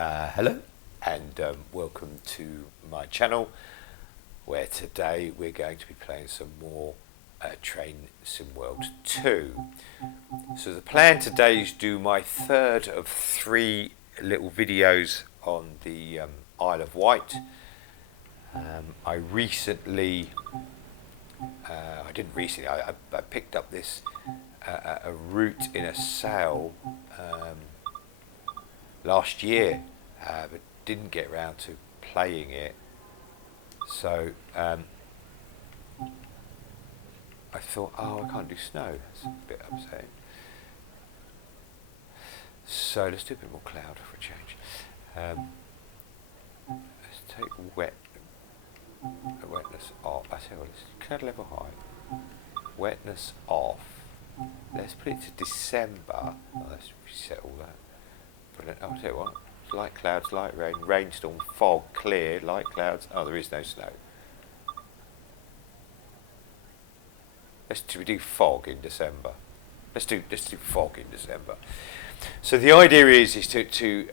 Hello and welcome to my channel, where today we're going to be playing some more Train Sim World 2. So the plan today is do my third of three little videos on the Isle of Wight. I picked up this a route in a sale last year, but didn't get around to playing it. So I thought, oh, I can't do snow. That's a bit upsetting. So let's do a bit more cloud for a change. Let's take wetness off. I tell you what, let's cloud level high. Wetness off. Let's put it to December. Oh, let's reset all that. Brilliant. I'll tell you what. Light clouds, light rain, rainstorm, fog, clear, light clouds. Oh, there is no snow. Let's do fog in December. Let's do fog in December. So the idea is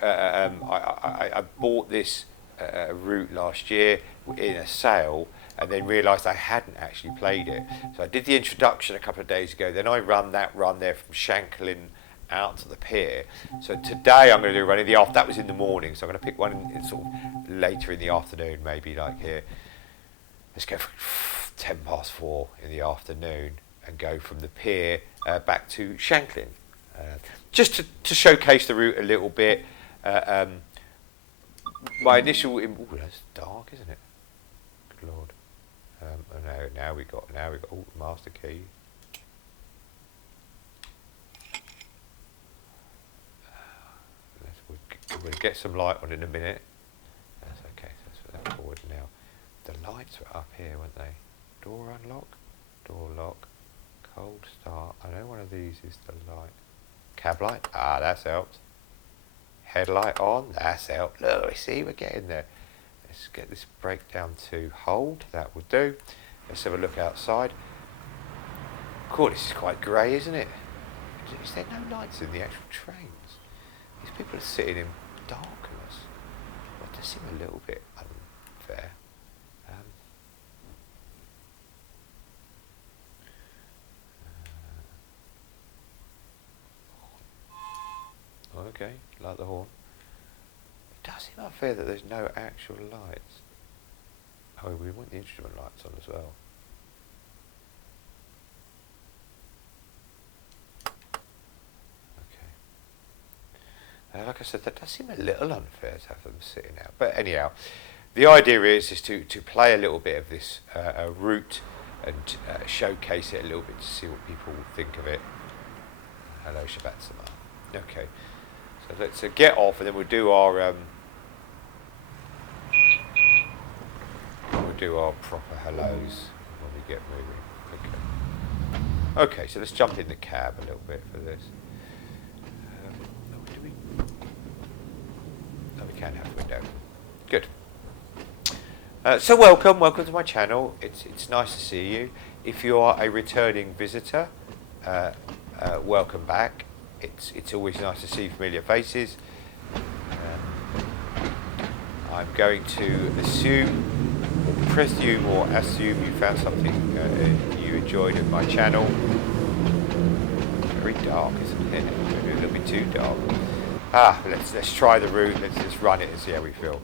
I bought this route last year in a sale, and then realised I hadn't actually played it. So I did the introduction a couple of days ago. Then I run there from Shanklin out to the pier. So today I'm going to do a run in the afternoon. That was in the morning, so I'm going to pick one in sort of later in the afternoon, maybe like here. Let's go for 4:10 in the afternoon and go from the pier back to Shanklin, just to showcase the route a little bit. My initial, that's dark, isn't it? Good lord. Now we got master key. We'll get some light on in a minute. That's okay. So let's put that forward now. The lights were up here, weren't they? Door unlock, door lock, cold start. I know one of these is the light. Cab light. Ah, that's helped. Headlight on. That's helped. Look, see, we're getting there. Let's get this brake down to hold. That will do. Let's have a look outside. Cool, this is quite grey, isn't it? Is there no lights in the actual trains? These people are sitting in darkness. That does seem a little bit unfair. Okay, like the horn. It does seem unfair that there's no actual lights. Oh, we want the instrument lights on as well. Like I said, that does seem a little unfair to have them sitting out. But anyhow, the idea is to play a little bit of this route and showcase it a little bit to see what people think of it. Hello, Shabatsama. Okay, so let's get off, and then we'll do our proper hellos when we get moving. Okay, so let's jump in the cab a little bit for this. We can have a window. Good. So welcome to my channel. It's nice to see you. If you are a returning visitor, welcome back. It's always nice to see familiar faces. I'm going to presume or assume you found something you enjoyed in my channel. Very dark, isn't it? Maybe a little bit too dark. Let's try the route. Let's run it and see how we feel.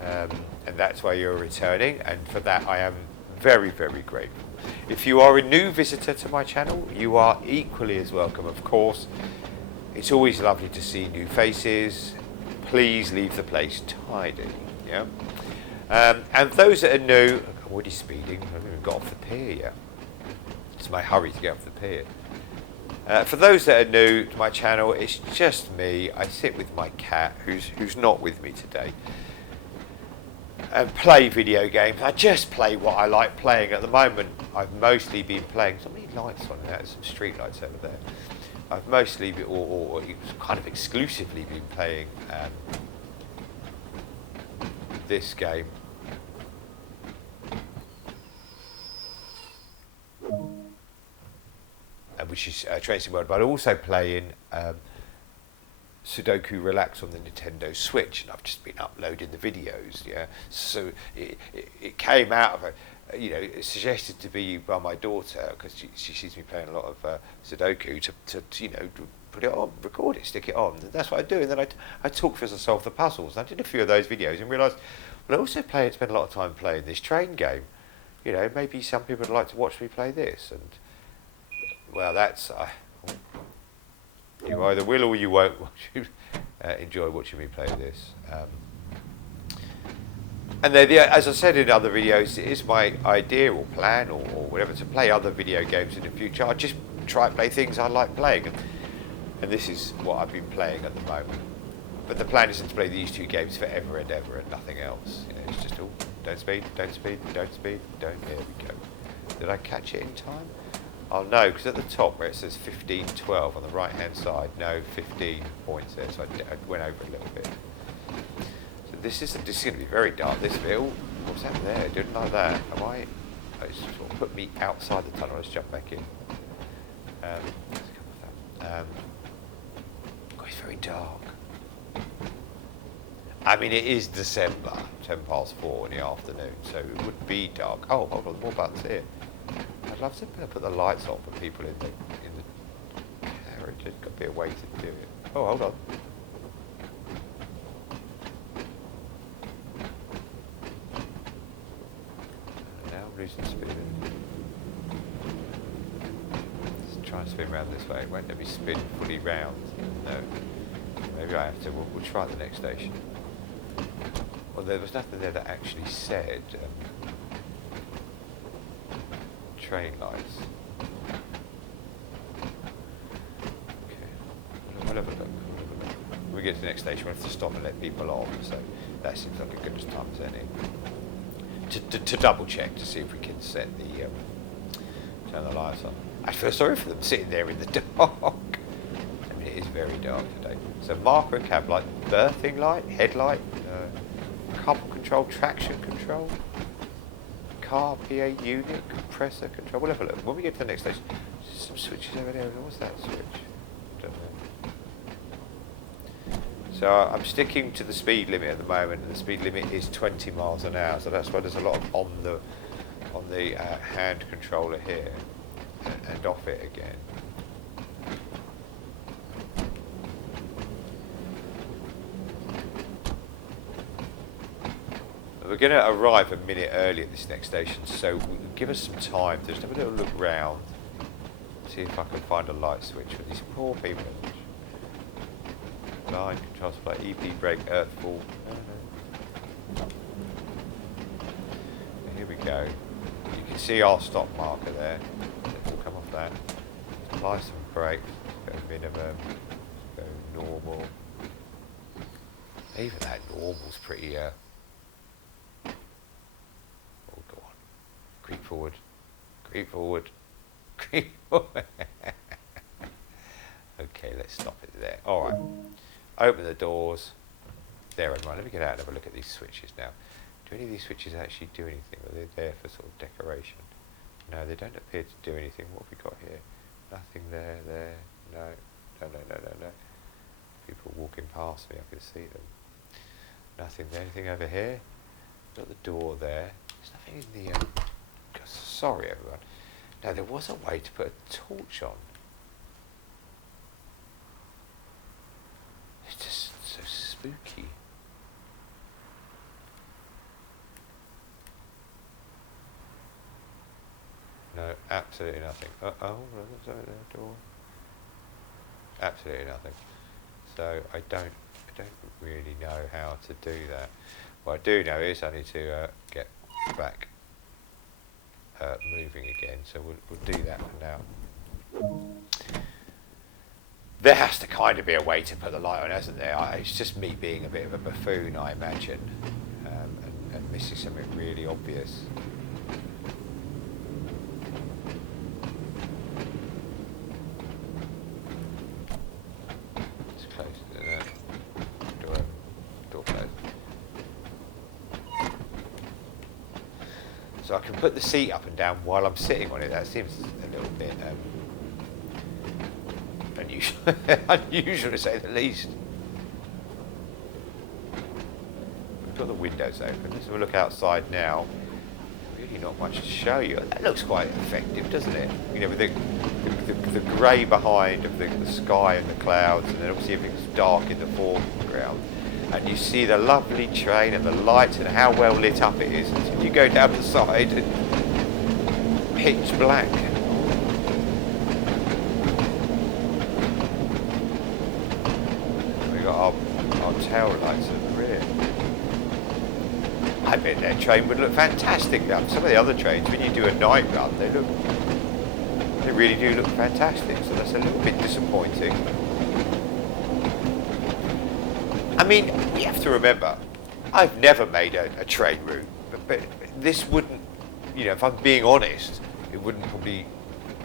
And that's why you're returning, and for that I am very, very grateful. If you are a new visitor to my channel, you are equally as welcome, of course. It's always lovely to see new faces. Please leave the place tidy. Yeah. And those that are new, I'm already speeding. I haven't even got off the pier yet. It's my hurry to get off the pier. For those that are new to my channel, it's just me. I sit with my cat, who's not with me today, and play video games. I just play what I like playing at the moment. I've mostly been playing. So many lights on there. There's some street lights over there. I've mostly, or kind of exclusively, been playing this game. Which is Train Sim World, but I also play in Sudoku Relax on the Nintendo Switch, and I've just been uploading the videos. Yeah, so it came out of a, you know, it's suggested to be by my daughter because she sees me playing a lot of Sudoku to you know, put it on, record it, stick it on. And that's what I do. And then I talk as I solve the puzzles. And I did a few of those videos and realised, well, I also spend a lot of time playing this train game. You know, maybe some people would like to watch me play this. And well, that's you either will or you won't enjoy watching me play this. And then, as I said in other videos, it is my idea or plan or whatever to play other video games in the future. I just try and play things I like playing, and this is what I've been playing at the moment. But the plan isn't to play these two games forever and ever and nothing else. You know, it's just all don't speed, don't speed, don't speed, don't. Here we go. Did I catch it in time? Oh no, because at the top where it says 15:12 on the right hand side, no 15 points there, so I went over a little bit. So this is going to be very dark, this bit. Oh, what's that there? Didn't like that. It's sort of put me outside the tunnel. Let's jump back in. God, it's very dark. I mean, it is December, 4:10 in the afternoon, so it would be dark. Oh, hold on, more buttons here. I'd love to put the lights on for people in the carriage. There's got to be a way to do it. Oh, hold on. Now I'm losing speed. Let's try and spin round this way. It won't let me spin fully round. No. Maybe I have to. We'll try the next station. Well, there was nothing there that actually said train lights. Okay, we'll have a look. When we get to the next station, we'll have to stop and let people on, so that seems like a good time as any. To double check to see if we can set the turn the lights on. I feel sorry for them sitting there in the dark. I mean, it is very dark today. So marker and cab light, berthing light, headlight, couple control, traction control, car PA unit, compressor control. We'll have a look. When we get to the next station, some switches over there. What's that switch? Don't know. So I'm sticking to the speed limit at the moment, and the speed limit is 20 miles an hour. So that's why there's a lot of on the hand controller here, and off it again. We're going to arrive a minute early at this next station, so give us some time to just have a little look round, see if I can find a light switch for these poor people. Line, control supply, EP brake, earth fall. Here we go. You can see our stop marker there. We'll come off that. Apply some brakes. Go minimum. Go normal. Even that normal's pretty. Creep forward, creep forward, creep forward. Okay, let's stop it there. All right, open the doors. There and right. Let me get out and have a look at these switches now. Do any of these switches actually do anything? Are they there for sort of decoration? No, they don't appear to do anything. What have we got here? Nothing there, no. People walking past me, I can see them. Nothing there. Anything over here? Got the door there. There's nothing in the... Sorry, everyone. Now, there was a way to put a torch on. It's just so spooky. No, absolutely nothing. Oh, what's over there? Door. Absolutely nothing. So I don't really know how to do that. What I do know is I need to get back moving again, so we'll do that for now. There has to kind of be a way to put the light on, hasn't there? It's just me being a bit of a buffoon, I imagine, and missing something really obvious. It's closed. Door closed. So I can put the seat up and down while I'm sitting on it. That seems a little bit unusual, unusual to say the least. got the windows open. Let's have a look outside now. Really not much to show you. That looks quite effective, doesn't it? You know, with the grey behind of the sky and the clouds, and then obviously everything's dark in the foreground. And you see the lovely train and the lights and how well lit up it is. And you go down the side and pitch black. We got our tail lights at the rear. I bet that train would look fantastic now. Some of the other trains, when you do a night run, they really do look fantastic. So that's a little bit disappointing. I mean, you have to remember, I've never made a train route, but this wouldn't, you know, if I'm being honest, it wouldn't probably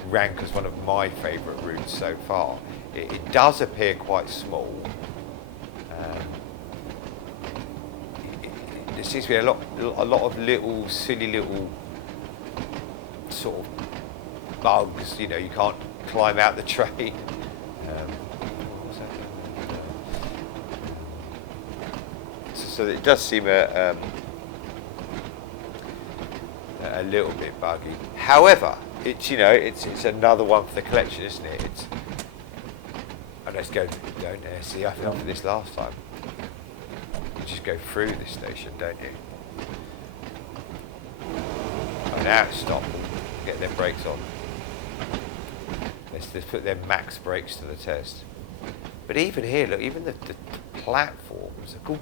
rank as one of my favourite routes so far. It does appear quite small. There seems to be a lot of little, silly little sort of bugs, you know, you can't climb out the train. So it does seem a little bit buggy. However, it's, you know, it's another one for the collection, isn't it? And let's go down there. See, I filmed this last time. You just go through this station, don't you? Oh, now it's stopped. Get their brakes on. Let's put their max brakes to the test. But even here, look, even the platforms are cool.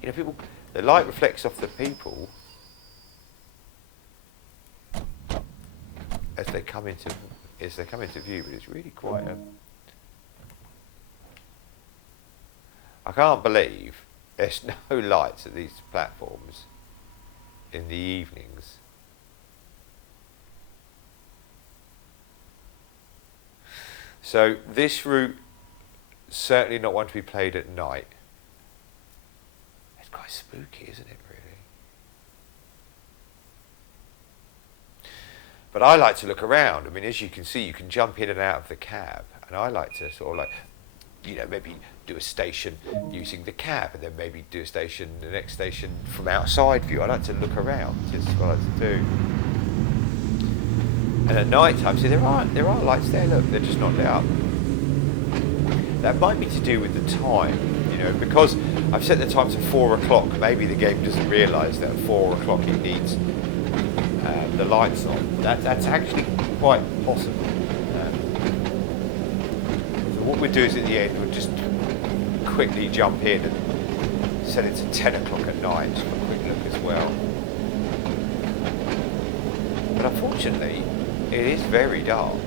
You know, people, the light reflects off the people as they come into view, but it's really quite I can't believe there's no lights at these platforms in the evenings. So this route, certainly not one to be played at night. It's quite spooky, isn't it, really? But I like to look around. I mean, as you can see, you can jump in and out of the cab, and I like to sort of like, you know, maybe do a station using the cab, and then maybe do a station, the next station from outside view. I like to look around. That's what I like to do. And at night time, see, there are lights there. Look, they're just not lit up. That might be to do with the time, you know, because I've set the time to 4 o'clock. Maybe the game doesn't realise that at 4 o'clock it needs the lights on. That's actually quite possible. So what we'll do is at the end, we'll just quickly jump in and set it to 10 o'clock at night for a quick look as well. But unfortunately, it is very dark.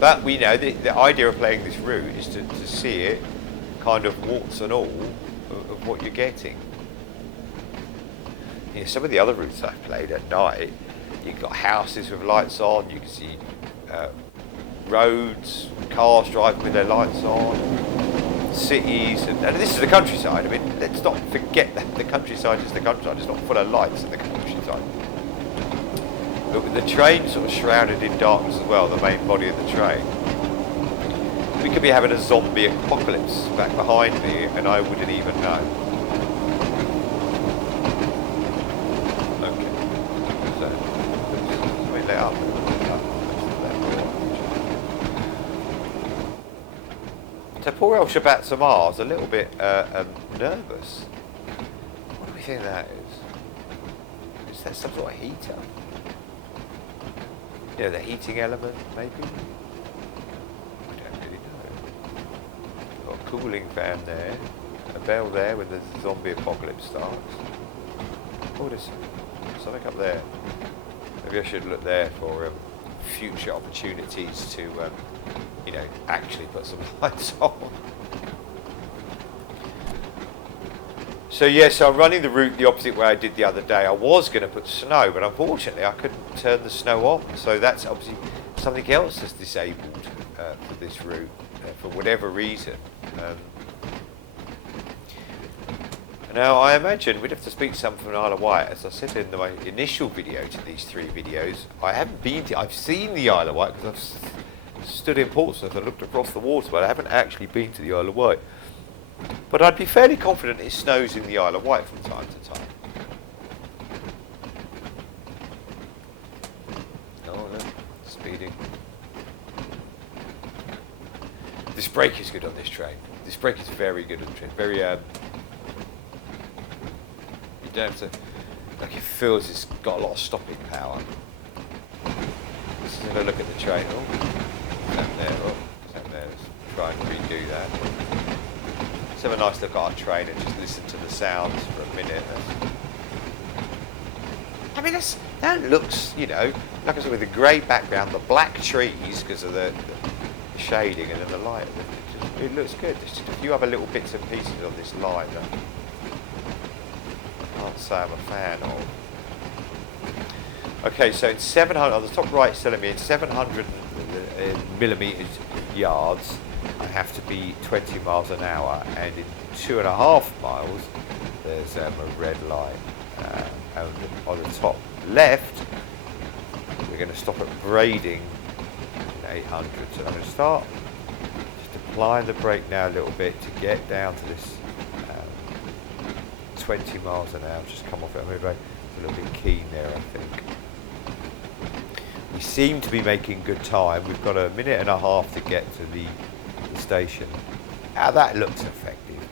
But we know the idea of playing this route is to see it kind of warts and all of what you're getting. You know, some of the other routes I've played at night, you've got houses with lights on, you can see roads, cars driving with their lights on, cities, and this is the countryside. I mean, let's not forget that the countryside is the countryside. It's not full of lights in the countryside. But with the train sort of shrouded in darkness as well, the main body of the train, we could be having a zombie apocalypse back behind me, and I wouldn't even know. Okay, so let me let up. So poor old Shabat Samar's a little bit nervous. What do we think that is? Is that some sort of heater? Yeah, the heating element, maybe? I don't really know. Got a cooling fan there, a bell there when the zombie apocalypse starts. Oh, there's something up there. Maybe I should look there for future opportunities to, you know, actually put some lights on. So yes, I'm running the route the opposite way I did the other day. I was going to put snow, but unfortunately I couldn't turn the snow off. So that's obviously something else that's disabled for this route for whatever reason. Now I imagine we'd have to speak to someone from Isle of Wight. As I said in my initial video to these 3 videos, I haven't been to. I've seen the Isle of Wight because I've stood in Portsmouth and looked across the water, but I haven't actually been to the Isle of Wight. But I'd be fairly confident it snows in the Isle of Wight from time to time. Oh, look, speeding. This brake is good on this train. This brake is very good on the train. Very, you don't have to, like, it feels it's got a lot of stopping power. Let's have a look at the train. Oh, is that there? Oh, is that there? Let's try and redo that. Let's have a nice look at our train and just listen to the sounds for a minute. I mean, that looks, you know, like I said, with the grey background, the black trees because of the shading and then the light. It looks good. There's just a few other little bits and pieces on this line that I can't say I'm a fan of. Okay, so it's 700, on the top right it's telling me it's 700 millimetres yards. I have to be 20 miles an hour, and in 2.5 miles there's a red light. And on the top left we're going to stop at Brading in 800. So I'm going to start just applying the brake now a little bit to get down to this 20 miles an hour. Just come off it. It's a little bit keen there, I think. We seem to be making good time. We've got a minute and a half to get to the station. Now that looks effective.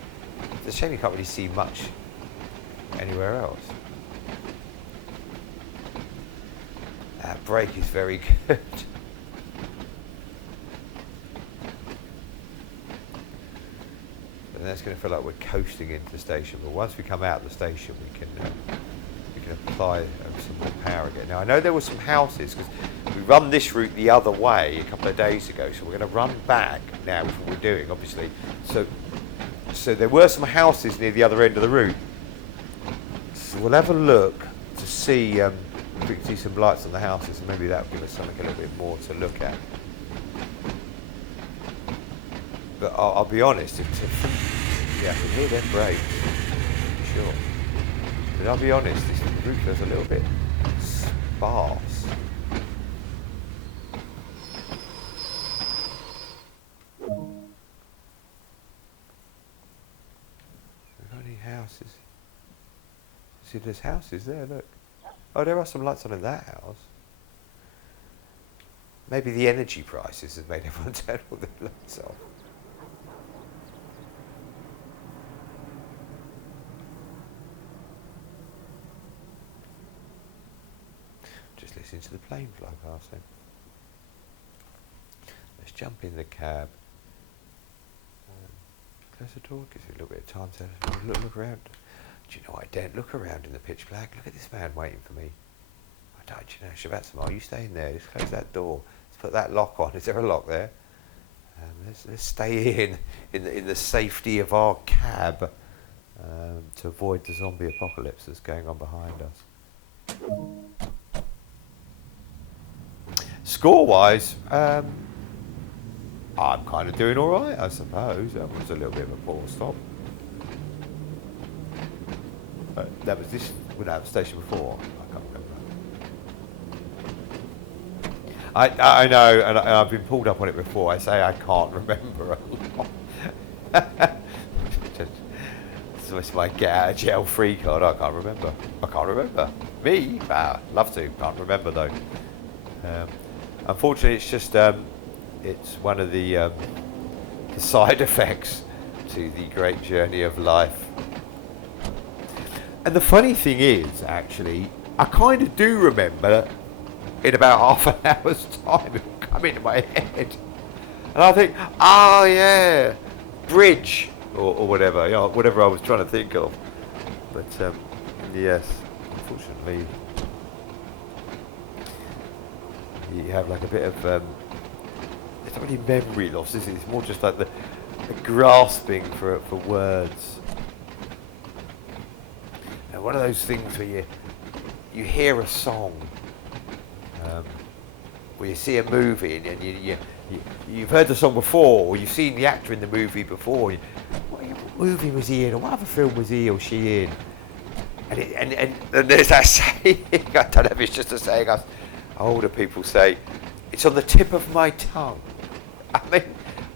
It's a shame you can't really see much anywhere else. That brake is very good. And that's going to feel like we're coasting into the station. But once we come out of the station, we can apply some more power again. Now I know there were some houses because we run this route the other way a couple of days ago, so we're going to run back now with what we're doing, obviously. So there were some houses near the other end of the route. So we'll have a look to see if we can see some lights on the houses, and maybe that will give us something a little bit more to look at. But I'll be honest, yeah, I can hear them brakes, for sure. But I'll be honest, this route feels a little bit sparse. Any houses? See, there's houses there, look. Oh, there are some lights on in that house. Maybe the energy prices have made everyone turn all the lights off. Just listen to the plane fly past then. Let's jump in the cab. Close the door, gives you a little bit of time to look around. Do you know I daren't look around in the pitch black? Look at this man waiting for me. I don't, you know, Shabbat, you stay in there. Let's close that door. Let's put that lock on. Is there a lock there? Let's stay in the safety of our cab to avoid the zombie apocalypse that's going on behind us. Score-wise, I'm kind of doing all right, I suppose. That was a little bit of a poor stop. That was this, when I was station before. I can't remember. I know, and I've been pulled up on it before. I say I can't remember a lot. It's my get out of jail free card. I can't remember. Me? Love to. Can't remember though. Unfortunately, it's just it's one of the side effects to the great journey of life. And the funny thing is, actually, I kind of do remember in about half an hour's time it will come into my head. And I think, oh yeah, bridge, or whatever, you know, whatever I was trying to think of. But yes, unfortunately, you have like a bit of, it's not really memory loss, is it? It's more just like the grasping for words. And one of those things where you hear a song, where you see a movie and you've heard the song before, or you've seen the actor in the movie before. What movie was he in, or what other film was he or she in? And there's that saying, I don't know if it's just a saying older people say, it's on the tip of my tongue. I mean,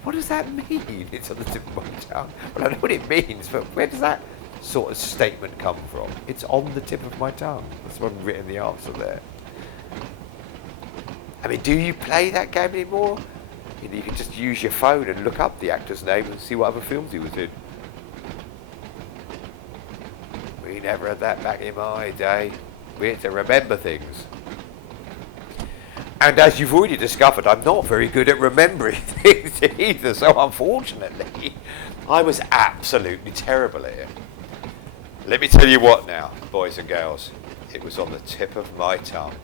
What does that mean? It's on the tip of my tongue. Well, I know what it means, but where does that sort of statement come from? It's on the tip of my tongue. That's what I've written the answer there. I mean, do you play that game anymore? You know, you can just use your phone and look up the actor's name and see what other films he was in. We never had that back in my day. We had to remember things. And as you've already discovered, I'm not very good at remembering things either, so unfortunately, I was absolutely terrible at it. Let me tell you what now, boys and girls, it was on the tip of my tongue.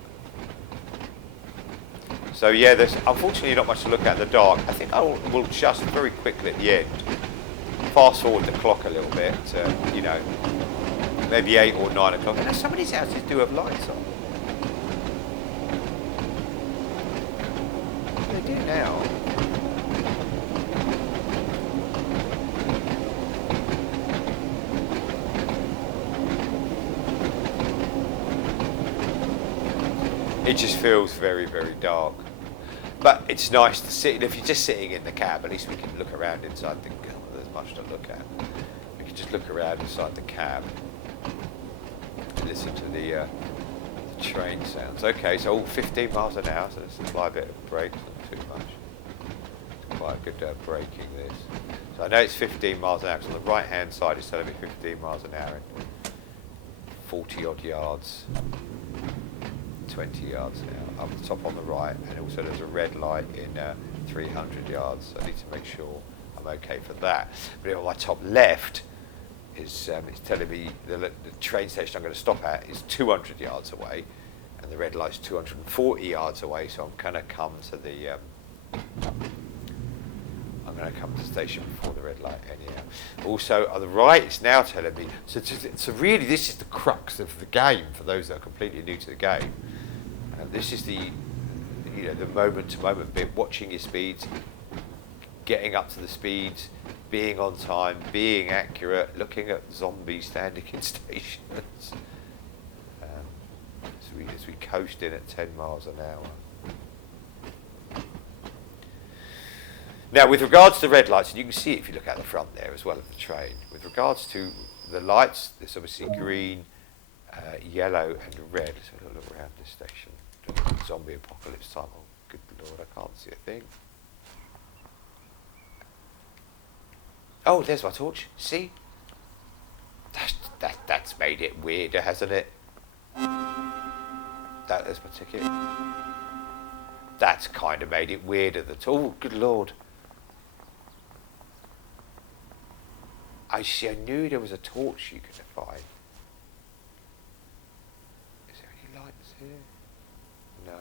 So yeah, there's unfortunately not much to look at in the dark. I think I will just very quickly at the end, fast forward the clock a little bit, you know, maybe 8 or 9 o'clock. And some of these houses do have lights on. They do now. It just feels very, very dark. But it's nice to sit, if you're just sitting in the cab, at least we can look around inside the cab. There's much to look at. We can just look around inside the cab and listen to the train sounds. Okay, so 15 miles an hour, so let's apply a bit of brake, not too much. It's quite a good braking this. So I know it's 15 miles an hour, so on the right hand side it's telling me 15 miles an hour and 40 odd yards. 20 yards now, up the top on the right, and also there's a red light in 300 yards, so I need to make sure I'm okay for that. But on my top left is it's telling me the train station I'm going to stop at is 200 yards away, and the red light's 240 yards away, so I'm going to come to the station before the red light anyhow. Also on the right it's now telling me, so really this is the crux of the game for those that are completely new to the game. This is the, you know, the moment-to-moment bit, watching your speeds, getting up to the speeds, being on time, being accurate, looking at zombies standing in stations. As we coast in at 10 miles an hour. Now, with regards to red lights, and you can see it if you look at the front there as well of the train, with regards to the lights, there's obviously green, yellow and red. So we'll look around this station. Zombie apocalypse time. Oh, good lord, I can't see a thing. Oh, there's my torch. See? That's made it weirder, hasn't it? There's my ticket. That's kind of made it weirder. Oh, good lord. I knew there was a torch you could find. Is there any lights here? No.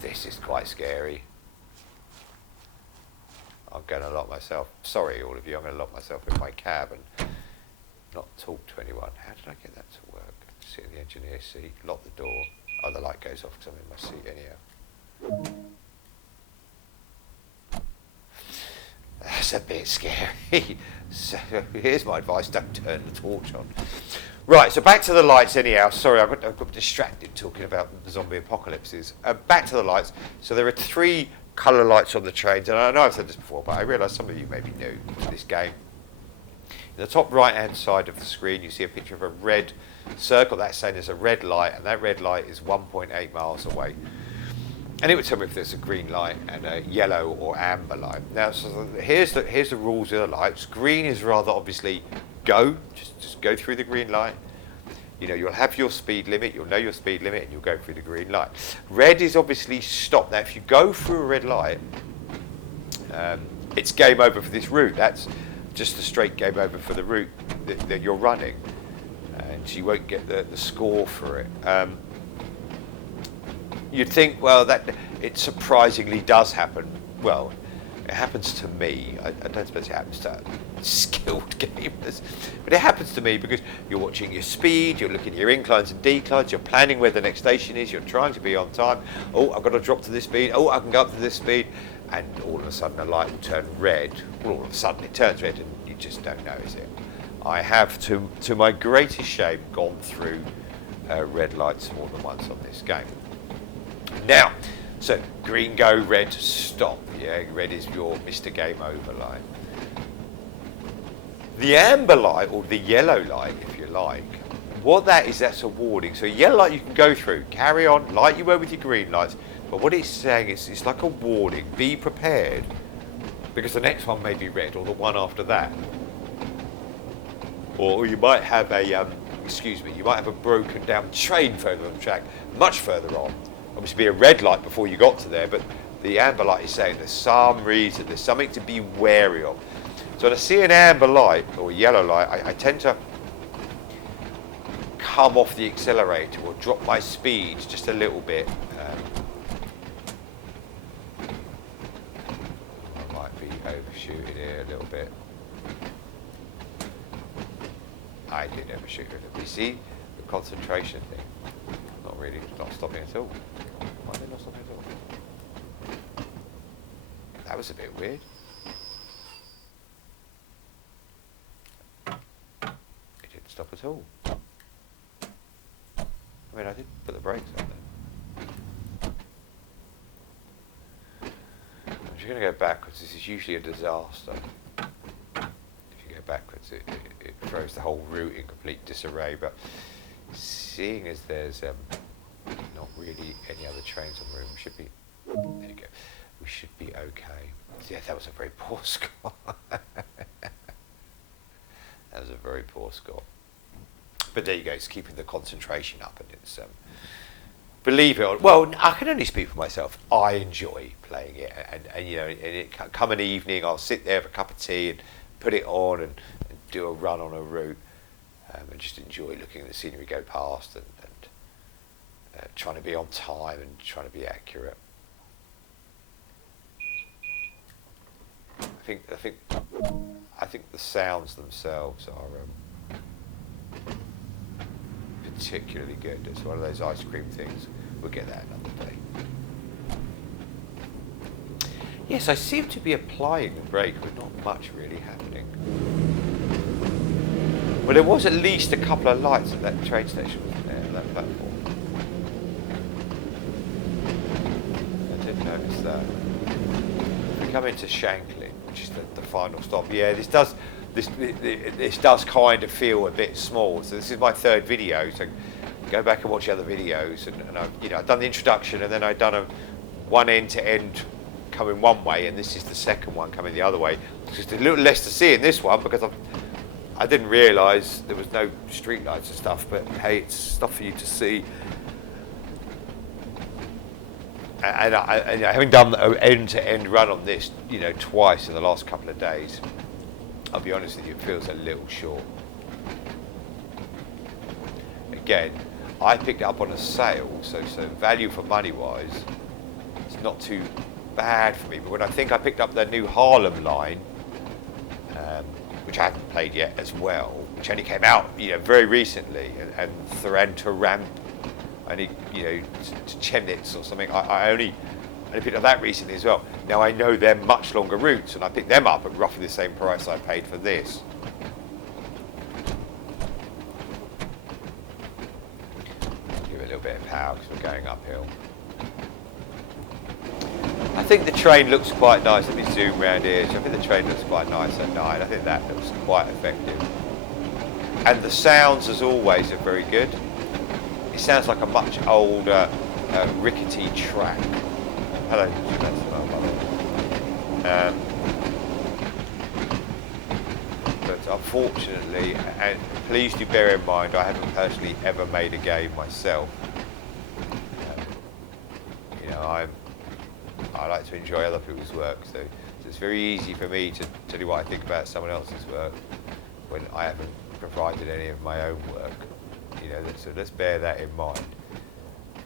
This is quite scary. I'm going to lock myself. Sorry, all of you. I'm going to lock myself in my cab and not talk to anyone. How did I get that to work? Sit in the engineer's seat, lock the door. Oh, the light goes off because I'm in my seat anyhow. That's a bit scary. So here's my advice, don't turn the torch on. Right, so back to the lights anyhow. Sorry, I got distracted talking about the zombie apocalypses. Back to the lights. So there are 3 colour lights on the trains, and I know I've said this before, but I realise some of you may be new to this game. In the top right-hand side of the screen, you see a picture of a red circle. That's saying there's a red light, and that red light is 1.8 miles away. And it would tell me if there's a green light and a yellow or amber light. Now, so here's the rules of the lights. Green is rather obviously go, just go through the green light. You know, you'll have your speed limit, you'll know your speed limit, and you'll go through the green light. Red is obviously stop. Now, if you go through a red light, it's game over for this route. That's just a straight game over for the route that you're running. And you won't get the score for it. You'd think, well, that it surprisingly does happen. Well, it happens to me. I don't suppose it happens to skilled gamers, but it happens to me because you're watching your speed, you're looking at your inclines and declines, you're planning where the next station is, you're trying to be on time. Oh, I've got to drop to this speed. Oh, I can go up to this speed, and all of a sudden a light will turn red. Well, all of a sudden it turns red, and you just don't know, is it? I have, to my greatest shame, gone through red lights more than once on this game. Now, So green go, red stop. Yeah, red is your Mr. Game Over light. The amber light, or the yellow light if you like, what that is, that's a warning. So yellow light you can go through, carry on like you were with your green lights, but what it's saying is it's like a warning. Be prepared, because the next one may be red, or the one after that. Or you might have a, you might have a broken down train further on the track, much further on. Obviously be a red light before you got to there, but the amber light is saying there's some reason, there's something to be wary of. So when I see an amber light or a yellow light, I tend to come off the accelerator or drop my speed just a little bit. I might be overshooting here a little bit. I did overshoot it. You see the concentration thing? Not stopping at all. Why are they not stopping at all? That was a bit weird. It didn't stop at all. I mean, I did put the brakes on there. I'm just going to go backwards. This is usually a disaster. If you go backwards, it throws the whole route in complete disarray. But seeing as there's not really any other trains on the route, we should be. There you go. We should be okay. Yeah, that was a very poor score. That was a very poor score. But there you go. It's keeping the concentration up, and it's believe it or well, I can only speak for myself. I enjoy playing it, and you know, and it come an evening, I'll sit there for a cup of tea and put it on and do a run on a route, and just enjoy looking at the scenery go past and trying to be on time and trying to be accurate. I think the sounds themselves are particularly good. It's one of those ice cream things. We'll get that another day. Yes, I seem to be applying the brake with not much really happening. Well, there was at least a couple of lights at that train station, wasn't there, that platform. I did notice that. We come into Shanklin, which is the final stop. Yeah, this does kind of feel a bit small. So this is my third video. So go back and watch the other videos, and I've done the introduction, and then I've done a one end to end coming one way, and this is the second one coming the other way. There's just a little less to see in this one because I didn't realise there was no street lights and stuff. But hey, it's stuff for you to see. And having done an end-to-end run on this, twice in the last couple of days, I'll be honest with you, it feels a little short. Again, I picked it up on a sale, so value for money wise, it's not too bad for me. But when I picked up the new Harlem line, which I haven't played yet as well, which only came out very recently, and Tharanto Ramp, I need to Chemnitz or something. I only picked up that recently as well. Now I know they're much longer routes, and I picked them up at roughly the same price I paid for this. I'll give it a little bit of power because we're going uphill. I think the train looks quite nice. Let me zoom around here. So I think the train looks quite nice at night. I think that looks quite effective. And the sounds, as always, are very good. It sounds like a much older, rickety track. Hello, but unfortunately, and please do bear in mind, I haven't personally ever made a game myself. I like to enjoy other people's work, so it's very easy for me to tell you what I think about someone else's work when I haven't provided any of my own work. So let's bear that in mind.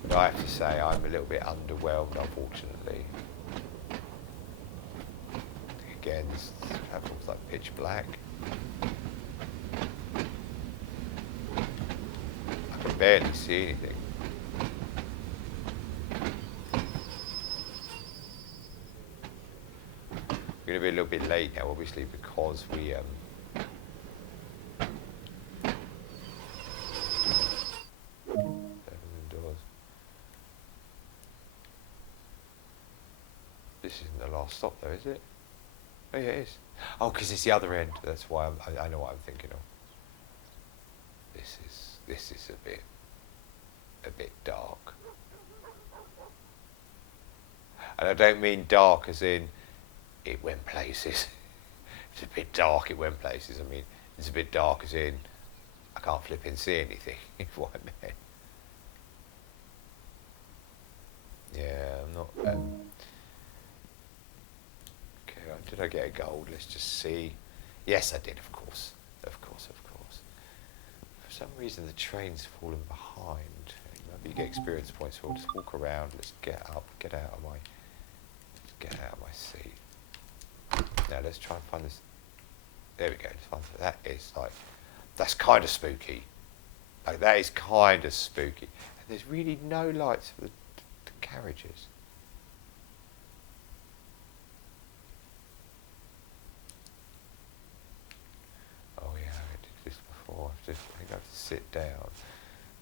But I have to say I'm a little bit underwhelmed, unfortunately. Again, this platform's like pitch black. I can barely see anything. We're going to be a little bit late now, obviously, because we stop though, is it? Oh yeah, it is. Oh, because it's the other end. That's why I know what I'm thinking of. This is a bit dark, and I don't mean dark as in it went places. It's a bit dark. It went places. I mean, it's a bit dark as in I can't flip and see anything. Is what I meant. Yeah, I'm not. Okay, did I get a gold? Let's just see. Yes, I did. Of course. For some reason, the train's fallen behind. Maybe you get experience points. So we'll just walk around. Let's get up. Get out of my seat. Now let's try and find this. There we go. Let's find that is like. That's kind of spooky. Like that is kind of spooky. And there's really no lights for the carriages. Oh yeah, I did this before. I think I have to sit down.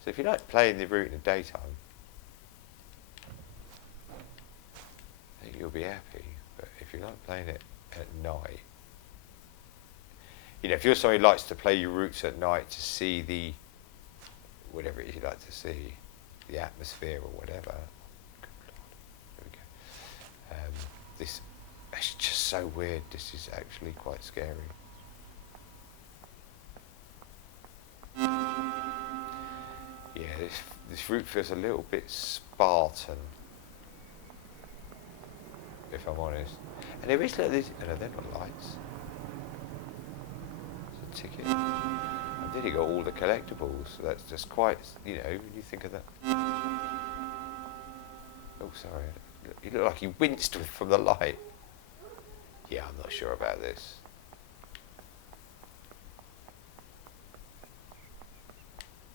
So if you like playing the route in the daytime, I think you'll be happy. But if you like playing it at night, you know, if you're somebody who likes to play your routes at night to see the whatever it is you like to see, the atmosphere or whatever. This is just so weird. This is actually quite scary. Yeah, this route feels a little bit Spartan, if I'm honest. And there is like this. No, they're not lights. It's a ticket. And then you got all the collectibles. So that's just quite. You know, when you think of that. Oh, sorry. You look like you winced from the light. Yeah, I'm not sure about this.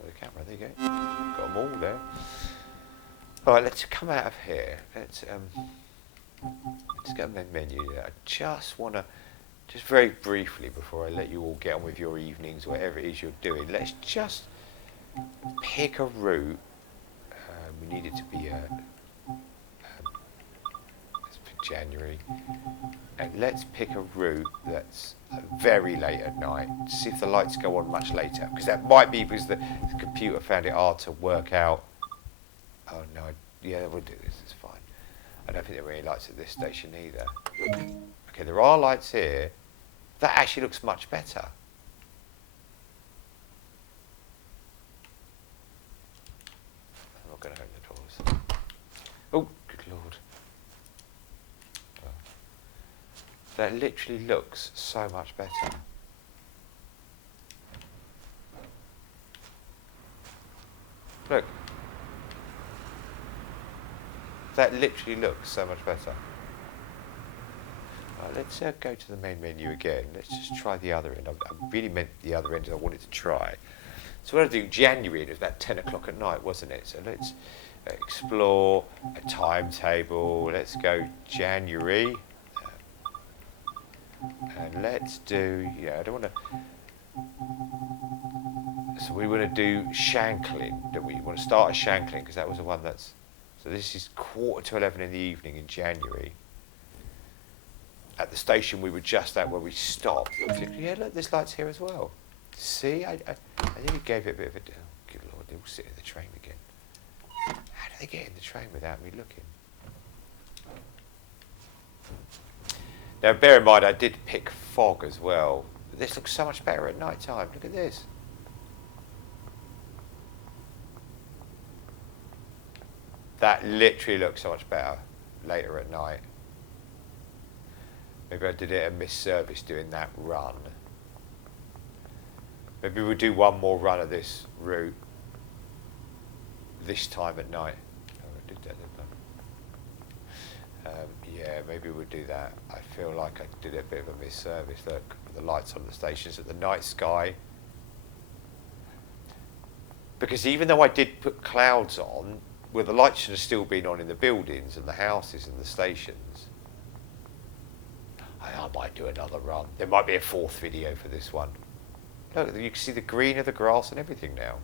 Oh, the camera, there you go. Got them all there. All right, let's come out of here. Let's get a main menu there. I just want to, just very briefly before I let you all get on with your evenings, whatever it is you're doing, let's just pick a route. We need it to be January, and let's pick a route that's very late at night. See if the lights go on much later, because that might be because the computer found it hard to work out. Oh no, yeah, we'll do this. It's fine. I don't think there are any lights at this station either. Okay, there are lights here. That actually looks much better. I'm not going to open the doors. Oh, good lord. That literally looks so much better. Look. That literally looks so much better. Right, let's go to the main menu again. Let's just try the other end. I really meant the other end I wanted to try. So what I do January, it was about 10 o'clock at night, wasn't it? So let's explore a timetable. Let's go January. And let's do, yeah, I don't want to, so we want to do Shanklin, don't we? We want to start at Shanklin, because that was the one that's, so this is 11:15 in the evening in January. At the station we were just at where we stopped. Yeah, look, there's lights here as well. See, I think it gave it a bit of a, oh, good lord, they all sit in the train again. How do they get in the train without me looking? Now, bear in mind, I did pick fog as well. This looks so much better at night time. Look at this. That literally looks so much better later at night. Maybe I did it a misservice doing that run. Maybe we'll do one more run of this route this time at night. Oh, I did that, didn't I? Yeah, maybe we'll do that. I feel like I did a bit of a misservice. Look, the lights on the stations at the night sky. Because even though I did put clouds on, well, the lights should have still been on in the buildings and the houses and the stations. I might do another run. There might be a fourth video for this one. Look, you can see the green of the grass and everything now.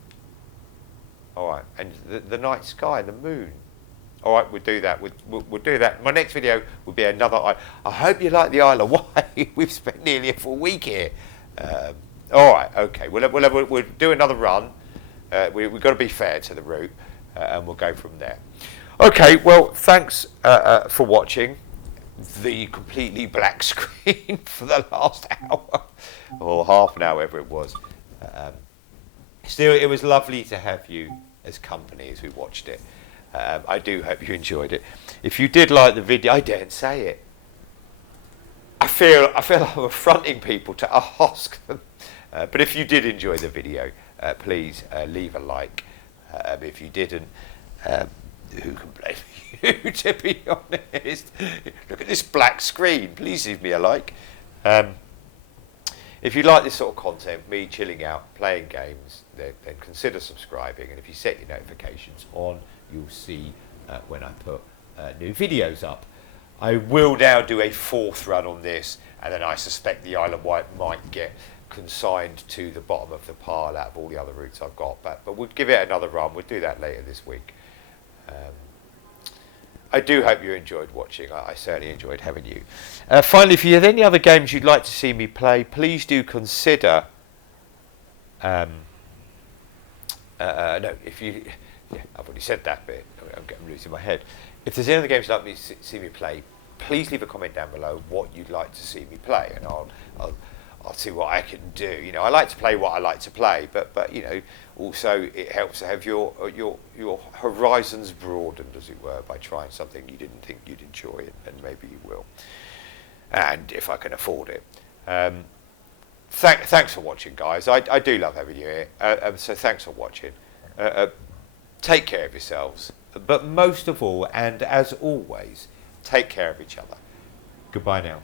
All right, and the night sky and the moon. All right, we'll do that. We'll do that. My next video will be another. I hope you like the Isle of Wight. We've spent nearly a full week here. All right, okay. We'll do another run. We've got to be fair to the route, and we'll go from there. Okay, well, thanks for watching the completely black screen for the last hour, or half an hour, whatever it was. Still, it was lovely to have you as company as we watched it. I do hope you enjoyed it. If you did like the video, I daren't say it. I feel like I'm affronting people to ask them. But if you did enjoy the video, please leave a like. If you didn't, who can blame you, to be honest? Look at this black screen. Please leave me a like. If you like this sort of content, me chilling out, playing games, then consider subscribing. And if you set your notifications on, you'll see when I put new videos up. I will now do a 4th run on this, and then I suspect the Isle of Wight might get consigned to the bottom of the pile out of all the other routes I've got. But we'll give it another run. We'll do that later this week. I do hope you enjoyed watching. I certainly enjoyed having you. Finally, if you have any other games you'd like to see me play, please do consider. No, if you, yeah, I've already said that bit. I'm losing my head. If there's any other games you'd like me to see me play, please leave a comment down below what you'd like to see me play, and I'll see what I can do. You know, I like to play what I like to play, but you know, also it helps to have your horizons broadened, as it were, by trying something you didn't think you'd enjoy, and maybe you will. And if I can afford it. Thanks for watching, guys. I do love having you here. So thanks for watching. Take care of yourselves, but most of all, and as always, take care of each other. Goodbye now.